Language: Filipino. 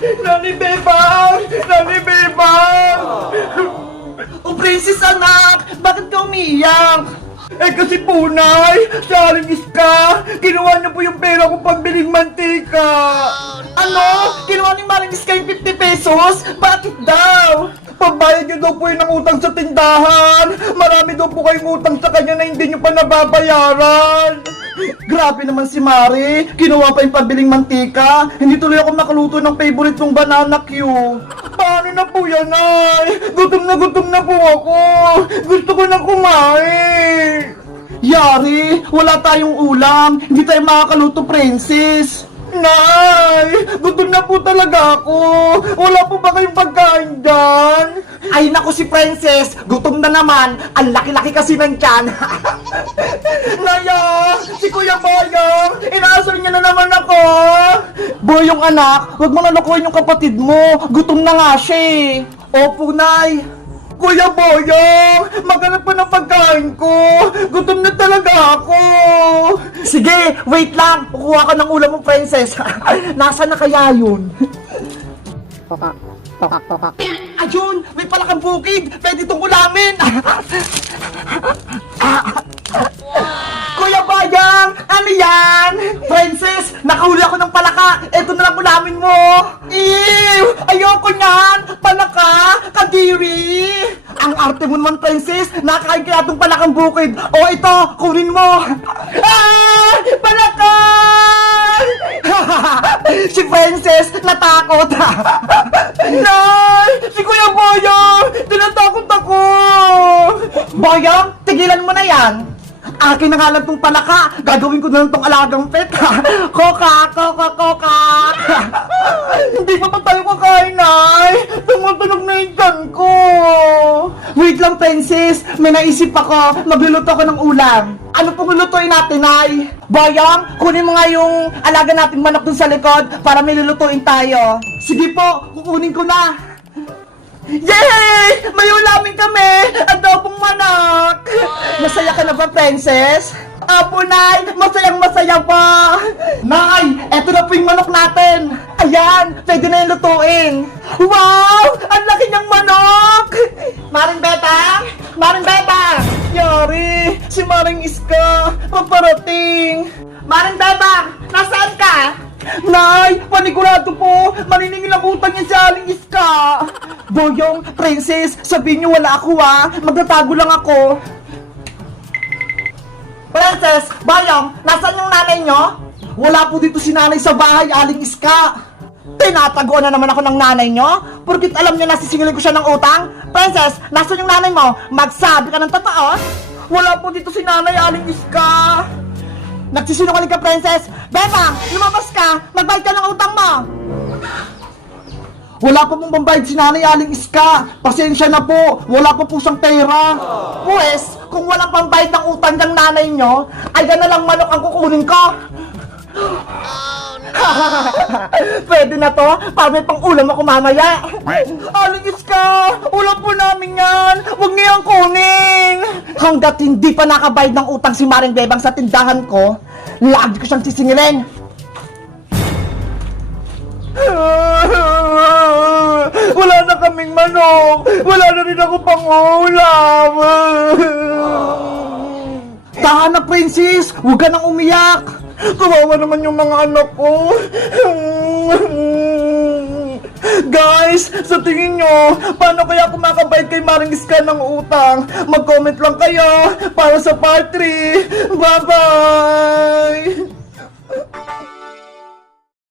Nani Bebang! Nani Bebang! O princess anak, bakit ka umiyak? Eh kasi po, Nay, sa aling iska, kinuha niyo po yung pera ko pambiling mantika. Ano? Kinuha ni Maring Iska yung 50 pesos? Bakit daw? Pambayad niyo daw po yun ng utang sa tindahan. Marami daw po kayong utang sa kanya na hindi niyo pa nababayaran. Grabe naman si Mari. Kinuha pa yung pabiling mantika. Hindi tuloy ako makaluto ng favorite kong banana Q. Paano na po yan, Nay? Gutom na gutom na po ako. Gusto ko na kumain. Yari, wala tayong ulam. Hindi tayo makakaluto, princess. Nay, gutom na po talaga ako. Wala po ba kayong pagkain dyan? Ay naku si princess, gutom na naman. Ang laki-laki kasi ng tiyan. Naya, si Kuya Boyong, inaasar niya na naman ako. Boyong anak, huwag mo nalukuhin yung kapatid mo. Gutom na nga siya eh. Opo, Nay. Kuya Boyong, maghanap pa ng pagkain ko. Gutom na talaga ako. Sige, wait lang. Kukuha ka ng ulam mo, princess. Nasaan na kaya yun? Pokok, pokok, pokok. Ayun, may palakang bukid. Pwede itong ulamin. Kuya Bayang, ano yan? Princess, nakahuli ako ng palaka. Ito na lang ulamin mo. Ew, ayoko niyan. Palaka, kadiri. Ang arte mo naman, princess. Nakakain kaya itong palakang bukid. O ito, kunin mo. Ah, palaka! si princess, natakot. Nay, si Kuya Boyong, tinatakot ako. Boyong, tigilan mo na yan. Akin na nga lang tong palaka. Gagawin ko na lang tong alagang pet. koka, koka, koka. Hindi pa ba tayo kakain, Nay? Tumutunog na yung tiyan ko. Wait lang, princess. May naisip ako. Magluluto ako ng ulam. Ano pong lulutuin natin, Nay? Boyong, kunin mo nga yung alaga nating manok dun sa likod para may lulutuin tayo. Sige po, kukunin ko na. Yay! May ulamin kami! Adobong manok! Masaya ka na ba, princess? Apo, Nay! Masayang masaya pa! Nay! Eto na po yung manok natin! Ayan! Pwede na yung lutuin! Wow! Ang laki niyang manok! Maring Beta! Maring Beta! Yari! Si Maring Iska! Paparating! Maring Beta! Nasaan ka? Nay! Panigurado po! Maniningil ang utang niya si Aling Iska! Boyong, princess, sabihin niyo wala ako ha! Magtatago lang ako! Princess, Bayong, nasaan yung nanay nyo? Wala po dito si nanay sa bahay, Aling Iska! Tinataguan na naman ako ng nanay nyo? Porkit alam niyo nasisingilin ko siya ng utang? Princess, nasaan yung nanay mo? Magsabi ka ng totoo? Wala po dito si nanay, Aling Iska! Nagsisinungaling ka, princess! Beba, lumabas ka! Magbayad ka ng utang mo! Wala pa pong pambayad si Nanay Aling Iska. Pasensya na po. Wala pa po siyang pera. Pues, kung walang pambayad ng utang ng nanay nyo, ay gana lang manok ang kukunin ko. Pwede na to. Para may pang ulam ako mamaya. Aling Iska, ulam po namin yan. Huwag niyo yung kunin. Hanggat hindi pa nakabayad ng utang si Maring Bebang sa tindahan ko, lagi ko siyang sisingilin. Wala na kaming manok. Wala na rin ako pang ulam. Tahan na, princess! Huwag ka nang umiyak! Kawawa naman yung mga anak ko. Guys, sa tingin nyo, paano kaya ako makabayad kay Maring Iska ng utang? Mag-comment lang kayo para sa part 3. Bye-bye!